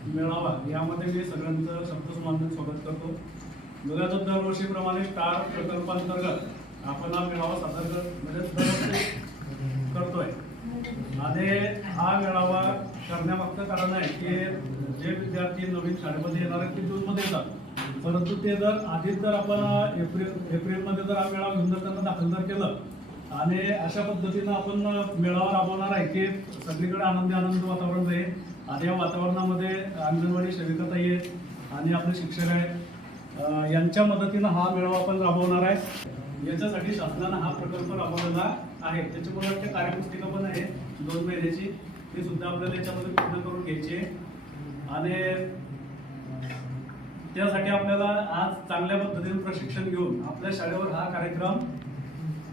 यामध्ये मी सगळ्यांचं शब्दसमाधान स्वागत करतो. दुधाचं दरवर्षीप्रमाणे स्टार प्रकल्पांतर्गत आपण हा मेळावा सादर म्हणजे करतोय. आणि हा मेळावा करण्यामागचं कारण आहे की जे विद्यार्थी नवीन शाळेमध्ये येणार आहेत ते जूनमध्ये येतात. परंतु ते जर आधीच जर आपण एप्रिल एप्रिलमध्ये जर हा मेळावा घेऊन जर त्यांना दाखल जर केलं आणि अशा पद्धतीनं आपण मेळावा राबवणार आहे की सगळीकडे आनंदी आनंद वातावरण राहील. आणि या वातावरणामध्ये अंगणवाडी सेविकाताई आहेत आणि आपले शिक्षक आहेत. यांच्या मदतीनं हा मेळावा आपण राबवणार आहे. याच्यासाठी शासनानं हा प्रकल्प राबवलेला आहे. त्याच्यामुळे वाटते कार्यपुस्तिका पण आहे. दोन महिन्याची. ती सुद्धा आपल्याला याच्यामध्ये पूर्ण करून घ्यायची आहे. आणि त्यासाठी आपल्याला आज चांगल्या पद्धतीने प्रशिक्षण घेऊन आपल्या शाळेवर हा कार्यक्रम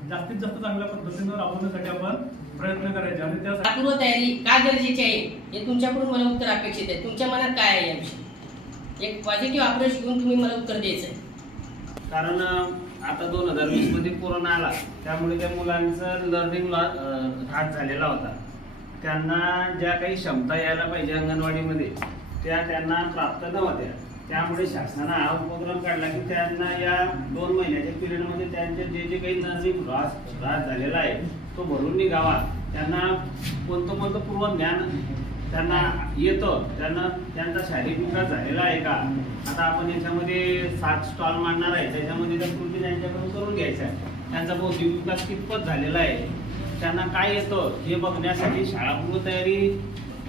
जास्तीत जास्त चांगल्या पद्धतीनं राबवण्यासाठी आपण प्रयत्न करायचे. आणि त्यासाठी पूर्व तयारी का गरजेची आहे? हे तुमच्याकडून मला उत्तर अपेक्षित आहे. तुमच्या मनात काय आहे याविषयी? एक पॉझिटिव्ह अप्रोच घेऊन तुम्ही मला उत्तर द्यायचं आहे. कारण आता दोन हजार वीसमध्ये कोरोना आला. त्यामुळे त्या मुलांचं लर्निंग हात झालेला होता. त्यांना ज्या काही क्षमता यायला पाहिजे अंगणवाडीमध्ये त्या त्यांना प्राप्त नव्हत्या. त्यामुळे शासनानं हा उपक्रम काढला की त्यांना या दोन महिन्याच्या पिरियडमध्ये त्यांचे जे जे काही लर्निंग ह्रास ह्रास झालेला आहे तो भरून निघावा त्यांना कोणतं कोणतं पूर्व ज्ञान त्यांना येतं. त्यांना त्यांचा शारीरिक विकास झालेला आहे का? आता आपण याच्यामध्ये सात स्टॉल मांडणार आहे. त्याच्यामध्ये त्या कृती त्यांच्याकडून करून घ्यायचा आहे त्यांचा बौद्धिक विकास कितपत झालेला आहे? त्यांना काय येतं? हे बघण्यासाठी शाळापूर्व तयारी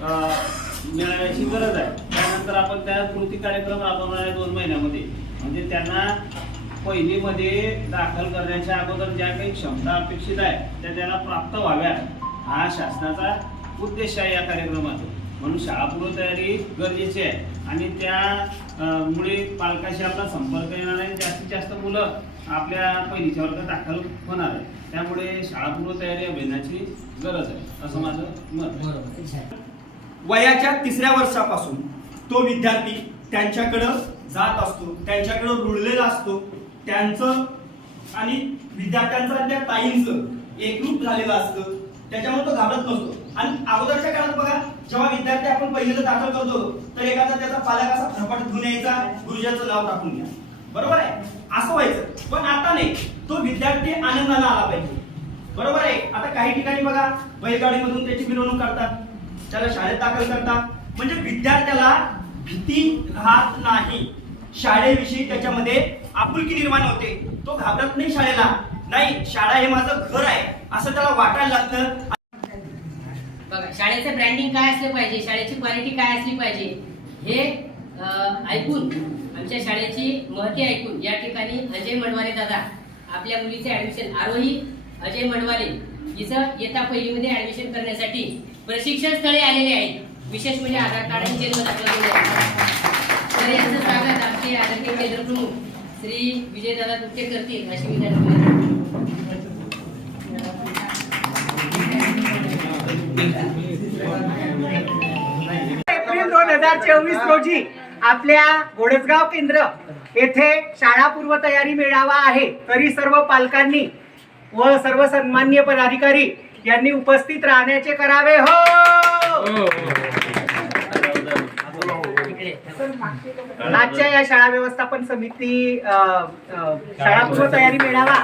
अं, गरज आहे. त्यानंतर आपण त्या कृती कार्यक्रम राबवणार आहे दोन महिन्यामध्ये. म्हणजे त्यांना पहिलीमध्ये दाखल करण्याच्या अगोदर ज्या काही क्षमता अपेक्षित आहे त्या त्याला प्राप्त व्हाव्या हा शासनाचा उद्देश आहे या कार्यक्रमाचा. म्हणून शाळापूर्व तयारी गरजेची आहे. आणि त्या अं, मुळे पालकाशी आपला संपर्क येणार आहे जास्तीत जास्त मुलं आपल्या पहिलीच्या वर्गात दाखल होणार आहे त्यामुळे शाळापूर्व तयारी अभियानाची गरज आहे. असं माझं मत आहे. वयाच्या तिसऱ्या वर्षापासून तो विद्यार्थी त्यांच्याकडं जात असतो त्यांच्याकडं रुळलेला असतो त्यांचं आणि विद्यार्थ्यांचं आणि त्या ताईंचं एकरूप झालेलं असतं. त्याच्यामुळे तो घाबरत नसतो. आणि अगोदरच्या काळात बघा जेव्हा विद्यार्थी आपण पहिल्यांदा दाखल करतो तर एखादा त्याचा पालक असा फरफट घेऊन यायचा गुरुजाचं नाव टाकून घ्या. बरोबर आहे? असं व्हायचं. पण आता नाही. तो विद्यार्थी आनंदाला आला पाहिजे. बरोबर आहे? आता काही ठिकाणी बघा बैलगाडीमधून त्याची मिरवणूक करतात. त्याला शाळेत दाखल करतात. म्हणजे विद्यार्थ्याला भीती राहत नाही. शाळेविषयी त्याच्यामध्ये आपुलकी निर्माण होते. तो घाबरत नाही शाळेला. नाही शाळा हे माझं घर आहे. असं त्याला वाटायला लागतं. बघा शाळेचं ब्रँडिंग काय असलं पाहिजे? शाळेची क्वालिटी काय असली पाहिजे? हे ऐकून आमच्या शाळेची महती ऐकून या ठिकाणी अजय मडवाले दादा आपल्या मुलीचे ऍडमिशन आरोही अजय मडवाले हिचं येता पहिलीमध्ये ऍडमिशन करण्यासाठी प्रशिक्षण स्थळी आलेले आहेत. विशेष म्हणजे आधार कार्ड आणि जन्म दाखला तर यांचं स्वागत आमचे आदरणीय केंद्र प्रमुख श्री विजयदादा दुप्ते करतील अशी विनंती. एप्रिल दोन हजार चोवीस रोजी आपल्या घोडसगाव केंद्र येथे शाळा पूर्व तयारी मेळावा आहे. तरी सर्व पालकांनी व सर्व सन्मान्य पदाधिकारी यांनी उपस्थित राहण्याचे करावे. हो. आजच्या या शाळा व्यवस्थापन समिती शाळा पूर्व तयारी मेळावा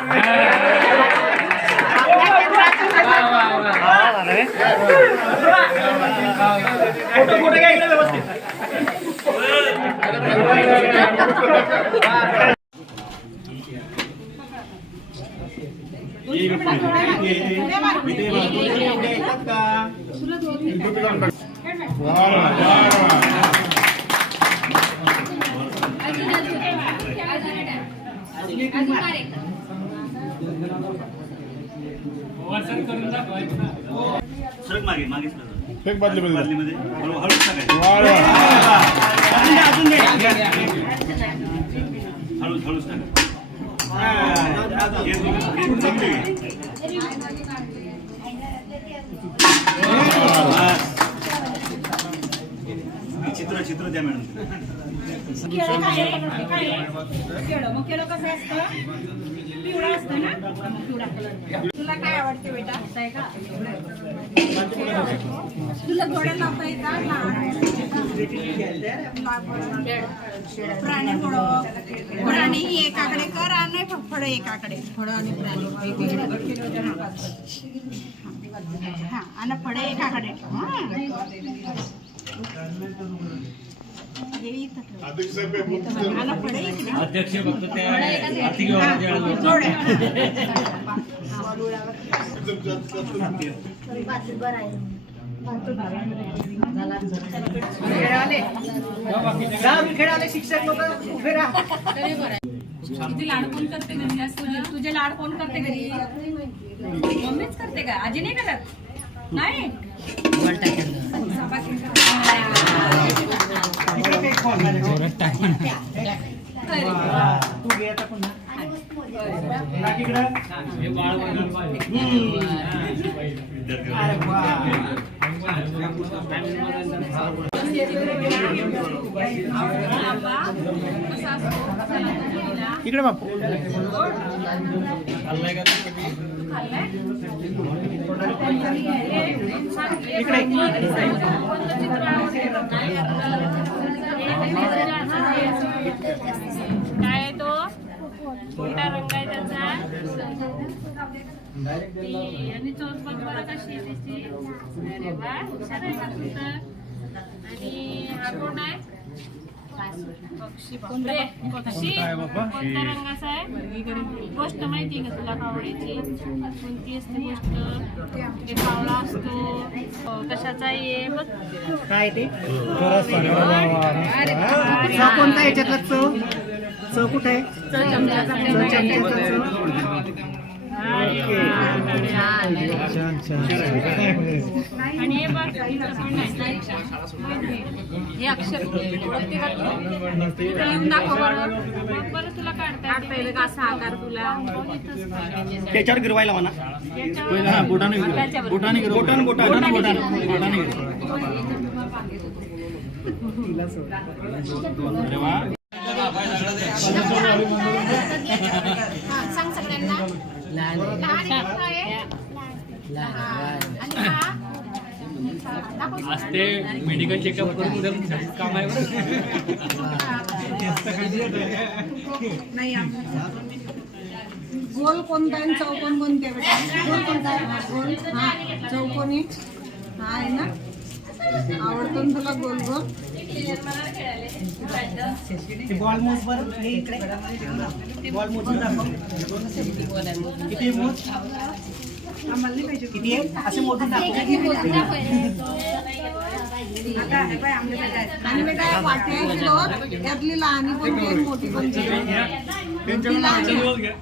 इकडे व्यवस्थित सरक मागे मागे. फेक बादलीमध्ये हळू हळूच टाकायचं. वा वा. अजून दे, अजून दे. हळूच हळूच टाका. दोन- दोन घे. बस. चित्र द्या मॅडम. केळं कसं असतं? असतं ना? पिवळा कलर तुला काय आवडते बेटा? आहे का? तुला घोड्या लावता येतात प्राणी फळं प्राणी एकाकडे कर आणि फळं एकाकडे. फळं आणि प्राणी. हा. आणि फळे एकाकडे. ठेव हा हे. हा, खेळाले शिक्षक लोक उभे राहा किती लाड कोण करते घरी तुझे लाड कोण करते घरी मम्मीच करते का आजी नाही करत नाही नाही. वा, तू घे आता पुन्हा. इकडे बापू इकडे काय तो कोणता रंग आहे त्याचा ती- आणि चोच बघ बरं कशी आहे त्याची अरे वा हुशार आहे का तू तर आणि हा कोण आहे पक्षी बापरे, पक्षी कोणत्या रंगाचा आहे गोष्ट माहिती आहे का तुला कावड्याची कोणती असते गोष्ट ते कावळा असतो अ, कशाचा आहे बघ. काय ते? कोणता याच्यातला च च कुठे आहे? हे. हे अक्षर बरं तुला काढता येईल का असा आकार तुला. त्याच्यावर गिरवायला म्हणा याच्यावर. बोटाच्या बरोबर. बोटान बोटान सांग सगळ्यांना? लहान दाखव. आज ते मेडिकल चेकअप करून उद्या काम आहे बरं. गोल कोणता आहे आणि चौकोन कोणते बेटा? गोल कोणता? हा, गोल. हा चौकोनी. हा आहे ना? आवडतो तुला गोल बॉल मोज बरं हे इकडे. बॉल दाखव. किती मोज? आम्हाला नाही पाहिजे किती आहे? असे मोजून दाखव. हे. आणि बेटा वाटी लहानी मोठी लहानी आहे.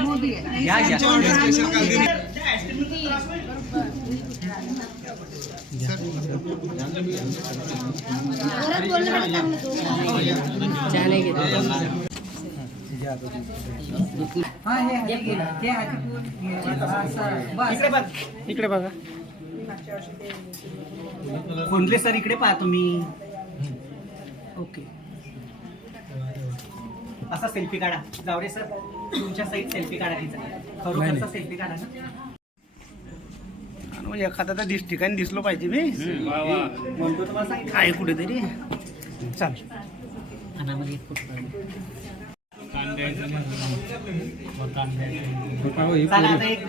मोठी आहे छान आहे की ते? हा हे हाजीपूर हे हाजीपूर इकडे बघ सर इकडे पहा तुम्ही? ओके असा सेल्फी काढा. जावरे सर. तुमच्या सहित सेल्फी काढा तिचा. खरोखरचा सेल्फी काढा ना? एखादा तर दिस ठिकाणी दिसलो पाहिजे मी. म्हणतो तुम्हाला सांगितलं आहे कुठेतरी. चाल. चला आता एक